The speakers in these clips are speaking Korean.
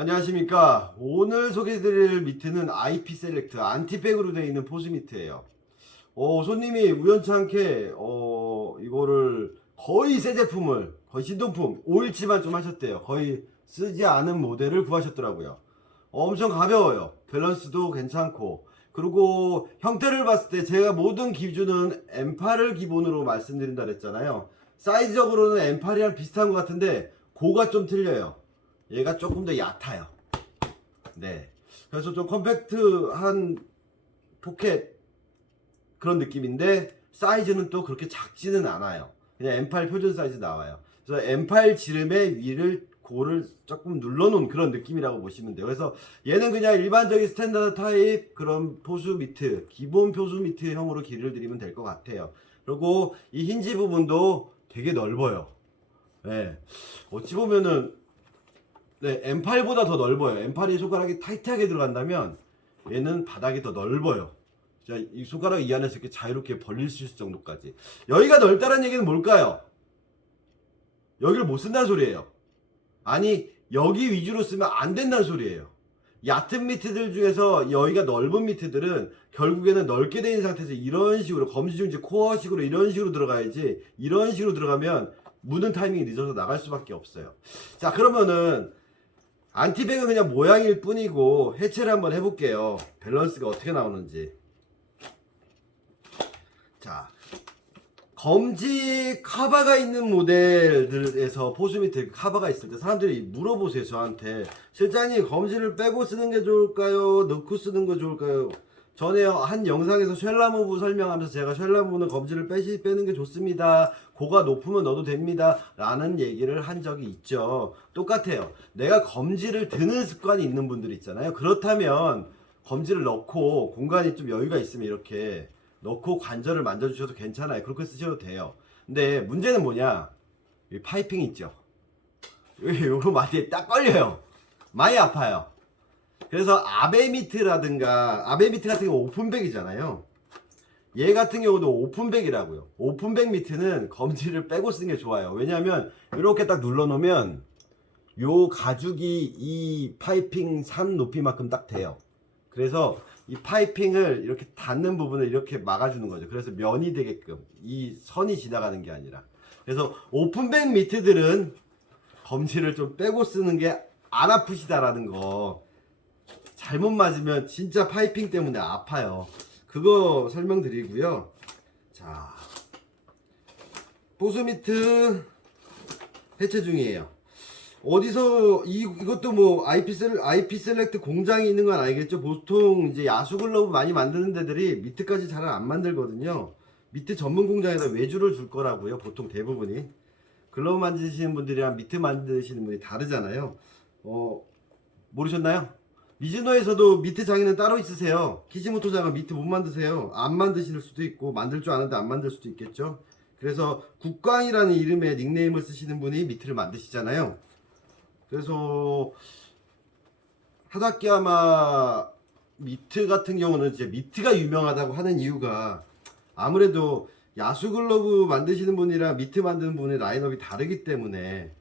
안녕하십니까. 오늘 소개해드릴 미트는 IP 셀렉트 안티백으로 되어 있는 포즈 미트예요. 손님이 우연찮게 이거를 거의 새 제품을 거의 신동품 5일치만 좀 하셨대요. 거의 쓰지 않은 모델을 구하셨더라고요. 엄청 가벼워요. 밸런스도 괜찮고, 그리고 형태를 봤을 때 제가 모든 기준은 M8을 기본으로 말씀드린다 그랬잖아요. 사이즈적으로는 M8이랑 비슷한 것 같은데 고가 좀 틀려요. 얘가 조금 더 얕아요. 네. 그래서 좀 컴팩트한 포켓 그런 느낌인데 사이즈는 또 그렇게 작지는 않아요. 그냥 M8 표준 사이즈 나와요. 그래서 M8 지름의 위를 고를 조금 눌러놓은 그런 느낌이라고 보시면 돼요. 그래서 얘는 그냥 일반적인 스탠다드 타입 그런 포수 미트, 기본 포수 미트형으로 길을 들이면 될 것 같아요. 그리고 이 힌지 부분도 되게 넓어요. 네. 어찌 보면은 네, M8보다 더 넓어요. M8이 손가락이 타이트하게 들어간다면 얘는 바닥이 더 넓어요. 자, 이 손가락 이 안에서 이렇게 자유롭게 벌릴 수 있을 정도까지. 여기가 넓다는 얘기는 뭘까요? 여기를 못 쓴다는 소리예요. 아니, 여기 위주로 쓰면 안 된다는 소리예요. 얕은 미트들 중에서 여기가 넓은 미트들은 결국에는 넓게 돼 있는 상태에서 이런 식으로 검지중지 코어식으로 이런 식으로 들어가야지, 이런 식으로 들어가면 무는 타이밍이 늦어서 나갈 수밖에 없어요. 자, 그러면은 안티백은 그냥 모양일 뿐이고 해체를 한번 해볼게요. 밸런스가 어떻게 나오는지. 자, 검지 카바가 있는 모델들에서 포수 밑에 카바가 있을 때 사람들이 물어보세요. 저한테 실장님 검지를 빼고 쓰는 게 좋을까요? 넣고 쓰는 거 좋을까요? 전에 한 영상에서 쉘라무브 설명하면서 제가 쉘라무브는 검지를 빼는 게 좋습니다. 고가 높으면 넣어도 됩니다. 라는 얘기를 한 적이 있죠. 똑같아요. 내가 검지를 드는 습관이 있는 분들 있잖아요. 그렇다면 검지를 넣고 공간이 좀 여유가 있으면 이렇게 넣고 관절을 만져주셔도 괜찮아요. 그렇게 쓰셔도 돼요. 근데 문제는 뭐냐? 이 파이핑 있죠. 요거 마디에 딱 걸려요. 많이 아파요. 그래서 아베미트라든가 아베미트 같은 경우 오픈백이잖아요. 얘 같은 경우도 오픈백이라고요. 오픈백 미트는 검지를 빼고 쓰는 게 좋아요. 왜냐하면 이렇게 딱 눌러놓으면 요 가죽이 이 파이핑 산 높이만큼 딱 돼요. 그래서 이 파이핑을 이렇게 닿는 부분을 이렇게 막아주는 거죠. 그래서 면이 되게끔 이 선이 지나가는 게 아니라. 그래서 오픈백 미트들은 검지를 좀 빼고 쓰는 게 안 아프시다라는 거. 잘못 맞으면 진짜 파이핑 때문에 아파요. 그거 설명드리고요. 자, 보수 미트 해체 중이에요. 어디서 이것도 뭐 IP 셀렉트 공장이 있는 건 알겠죠. 보통 이제 야수 글러브 많이 만드는 데들이 미트까지 잘 안 만들거든요. 미트 전문 공장에다 외주를 줄 거라고요. 보통 대부분이 글러브 만드시는 분들이랑 미트 만드시는 분이 다르잖아요. 모르셨나요? 미즈노에서도 미트 장인은 따로 있으세요. 키시모토 장은 미트 못 만드세요. 안 만드실 수도 있고 만들 줄 아는데 안 만들 수도 있겠죠. 그래서 국광이라는 이름의 닉네임을 쓰시는 분이 미트를 만드시잖아요. 그래서 하다키야마 미트 같은 경우는 이제 미트가 유명하다고 하는 이유가 아무래도 야수 글러브 만드시는 분이랑 미트 만드는 분의 라인업이 다르기 때문에,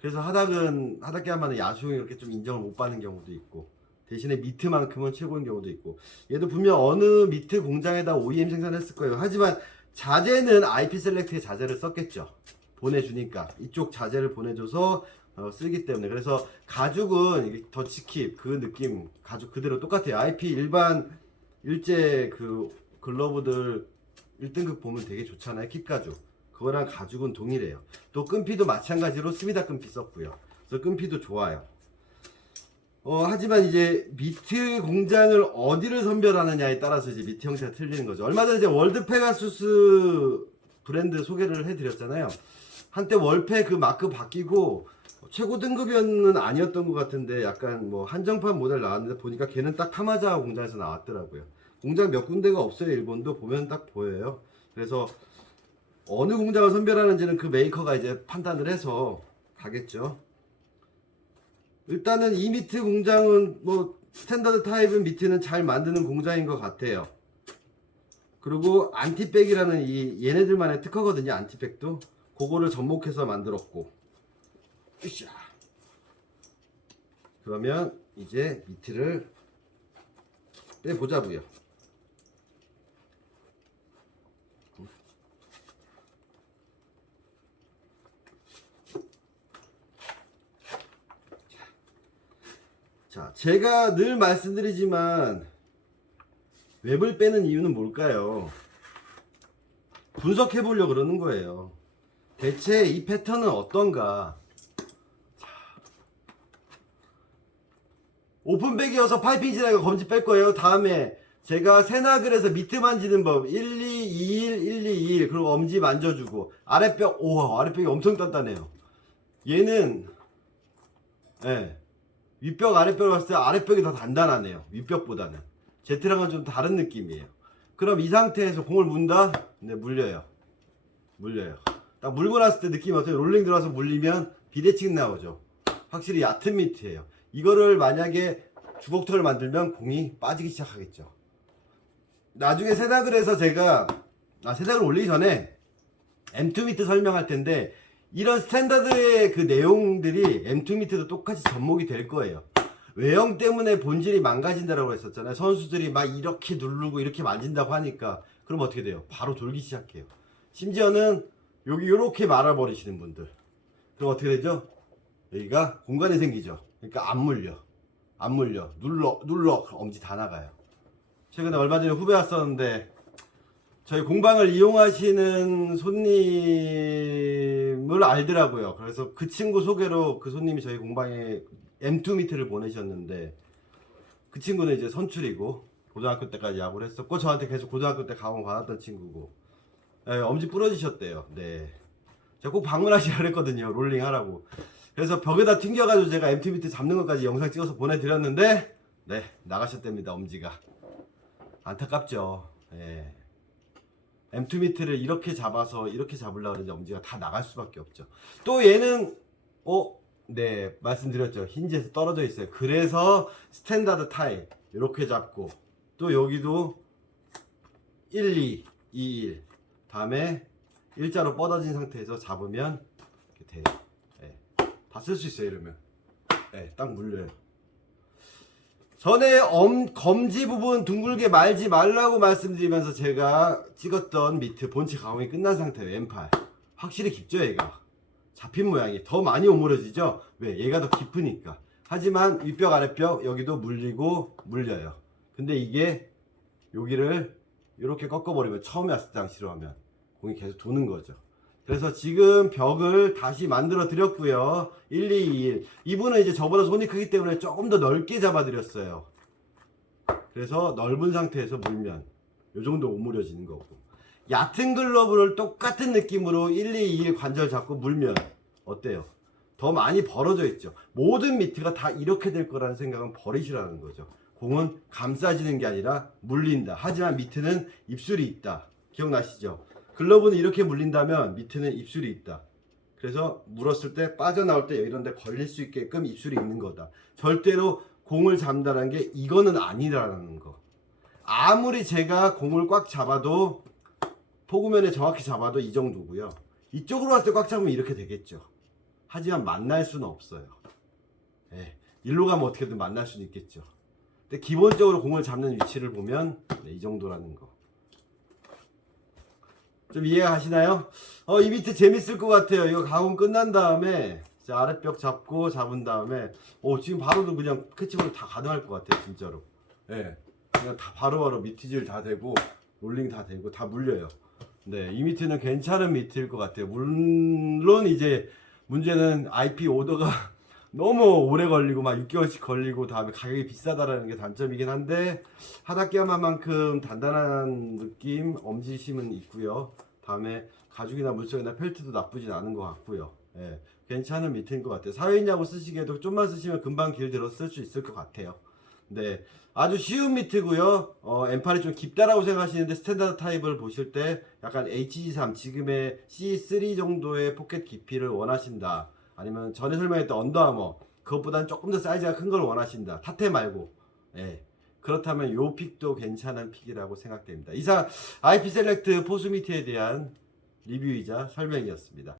그래서 하다키야마는 야수용이 이렇게 좀 인정을 못 받는 경우도 있고 대신에 미트만큼은 최고인 경우도 있고, 얘도 분명 어느 미트 공장에다 OEM 생산했을 거예요. 하지만 자재는 IP 셀렉트의 자재를 썼겠죠. 보내주니까 이쪽 자재를 보내줘서 쓰기 때문에. 그래서 가죽은 이게 더치킵 그 느낌 가죽 그대로 똑같아요. IP 일반 일제 그 글러브들 1등급 보면 되게 좋잖아요. 킥가죽 그거랑 가죽은 동일해요. 또 끈피도 마찬가지로 스미다 끈피 썼고요. 그래서 끈피도 좋아요. 하지만 이제 미트 공장을 어디를 선별하느냐에 따라서 이제 미트 형태가 틀리는 거죠. 얼마 전에 이제 월드 페가수스 브랜드 소개를 해드렸잖아요. 한때 월페 그 마크 바뀌고 최고 등급은 아니었던 것 같은데 약간 뭐 한정판 모델 나왔는데 보니까 걔는 딱 타마자 공장에서 나왔더라고요. 공장 몇 군데가 없어요. 일본도 보면 딱 보여요. 그래서 어느 공장을 선별하는지는 그 메이커가 이제 판단을 해서 가겠죠. 일단은 이 미트 공장은 뭐 스탠다드 타입은 미트는 잘 만드는 공장인 것 같아요. 그리고 안티백이라는 이 얘네들만의 특허거든요. 안티백도 그거를 접목해서 만들었고, 으쌰. 그러면 이제 미트를 빼보자고요. 자, 제가 늘 말씀드리지만 웹을 빼는 이유는 뭘까요? 분석해 보려고 그러는 거예요. 대체 이 패턴은 어떤가? 오픈백이어서 파이핑 지나가 검지 뺄 거예요. 다음에 제가 새나글에서 미트 만지는 법 1, 2, 2, 1, 1, 2, 2, 1 그리고 엄지 만져주고 아랫벽, 오, 아랫벽이 엄청 단단해요. 얘는 예, 윗벽 아랫벽을 봤을 때 아랫벽이 더 단단하네요. 윗벽보다는. 제트랑은 좀 다른 느낌이에요. 그럼 이 상태에서 공을 문다? 네, 물려요. 물려요. 딱 물고 났을 때 느낌이 어때요? 롤링 들어와서 물리면 비대칭 나오죠. 확실히 얕은 미트예요. 이거를 만약에 주걱턱을 만들면 공이 빠지기 시작하겠죠. 나중에 세닥을 해서 제가 세닥을 올리기 전에 M2 미트 설명할 텐데 이런 스탠다드의 그 내용들이 M2 미트도 똑같이 접목이 될 거예요. 외형 때문에 본질이 망가진다라고 했었잖아요. 선수들이 막 이렇게 누르고 이렇게 만진다고 하니까 그럼 어떻게 돼요? 바로 돌기 시작해요. 심지어는 여기 이렇게 말아버리시는 분들 그럼 어떻게 되죠? 여기가 공간이 생기죠. 그러니까 안 물려. 눌러 엄지 다 나가요. 최근에 얼마 전에 후배 왔었는데 저희 공방을 이용하시는 손님을 알더라고요. 그래서 그 친구 소개로 그 손님이 저희 공방에 M2 미트를 보내셨는데 그 친구는 이제 선출이고 고등학교 때까지 야구를 했었고 저한테 계속 고등학교 때 가공 받았던 친구고 엄지 부러지셨대요. 네, 제가 꼭 방문하시라 그랬거든요. 롤링 하라고. 그래서 벽에다 튕겨가지고 제가 M2 미트 잡는 것까지 영상 찍어서 보내드렸는데 네, 나가셨답니다. 엄지가. 안타깝죠. 예. M2 미트를 이렇게 잡아서 이렇게 잡으려고 그러는데 엄지가 다 나갈 수밖에 없죠. 또 얘는 네, 말씀드렸죠. 힌지에서 떨어져 있어요. 그래서 스탠다드 타입 이렇게 잡고 또 여기도 1, 2, 2, 1 다음에 일자로 뻗어진 상태에서 잡으면 이렇게 돼요. 네. 다 쓸 수 있어요. 이러면 네, 딱 물려요. 전에 검지 부분 둥글게 말지 말라고 말씀드리면서 제가 찍었던 미트 본체 가공이 끝난 상태예요. 왼팔 확실히 깊죠. 얘가 잡힌 모양이 더 많이 오므려지죠. 왜? 얘가 더 깊으니까. 하지만 윗벽 아랫벽 여기도 물리고 물려요. 근데 이게 여기를 이렇게 꺾어버리면 처음에 왔을 때 당시로 하면 공이 계속 도는 거죠. 그래서 지금 벽을 다시 만들어 드렸고요. 1, 2, 2, 1 이분은 이제 저보다 손이 크기 때문에 조금 더 넓게 잡아 드렸어요. 그래서 넓은 상태에서 물면 요 정도 오므려지는 거고, 얕은 글러브를 똑같은 느낌으로 1, 2, 2, 1 관절 잡고 물면 어때요? 더 많이 벌어져 있죠. 모든 미트가 다 이렇게 될 거라는 생각은 버리시라는 거죠. 공은 감싸지는 게 아니라 물린다. 하지만 미트는 입술이 있다. 기억나시죠? 글러브는 이렇게 물린다면 미트는 입술이 있다. 그래서 물었을 때 빠져나올 때 이런 데 걸릴 수 있게끔 입술이 있는 거다. 절대로 공을 잡는다는 게 이거는 아니라는 거. 아무리 제가 공을 꽉 잡아도 포구면에 정확히 잡아도 이 정도고요. 이쪽으로 왔을 때 꽉 잡으면 이렇게 되겠죠. 하지만 만날 수는 없어요. 네, 일로 가면 어떻게든 만날 수는 있겠죠. 근데 기본적으로 공을 잡는 위치를 보면 이 정도라는 거. 좀 이해가 가시나요? 이 미트 재밌을 것 같아요. 이거 가공 끝난 다음에 아랫벽 잡고 잡은 다음에 지금 바로도 그냥 캐치볼로 다 가능할 것 같아요. 진짜로. 예. 그냥 다 바로바로 미트질 다 되고 롤링 다 되고 다 물려요. 네, 이 미트는 괜찮은 미트일 것 같아요. 물론 이제 문제는 IP 오더가 너무 오래 걸리고 막 6개월씩 걸리고 다음에 가격이 비싸다라는 게 단점이긴 한데 하다키야마만큼 단단한 느낌 엄지심은 있고요. 다음에 가죽이나 물성이나 펠트도 나쁘진 않은 것 같고요. 예, 괜찮은 미트인 것 같아요. 사회인야구 쓰시기에도 좀만 쓰시면 금방 길들여 쓸 수 있을 것 같아요. 네, 아주 쉬운 미트고요. M8이 좀 깊다라고 생각하시는데 스탠다드 타입을 보실 때 약간 HG3 지금의 C3 정도의 포켓 깊이를 원하신다. 아니면 전에 설명했던 언더아머 그것보다는 조금 더 사이즈가 큰 걸 원하신다. 타테 말고. 예. 그렇다면 요 픽도 괜찮은 픽이라고 생각됩니다. 이상 IP 셀렉트 포스미트에 대한 리뷰이자 설명이었습니다.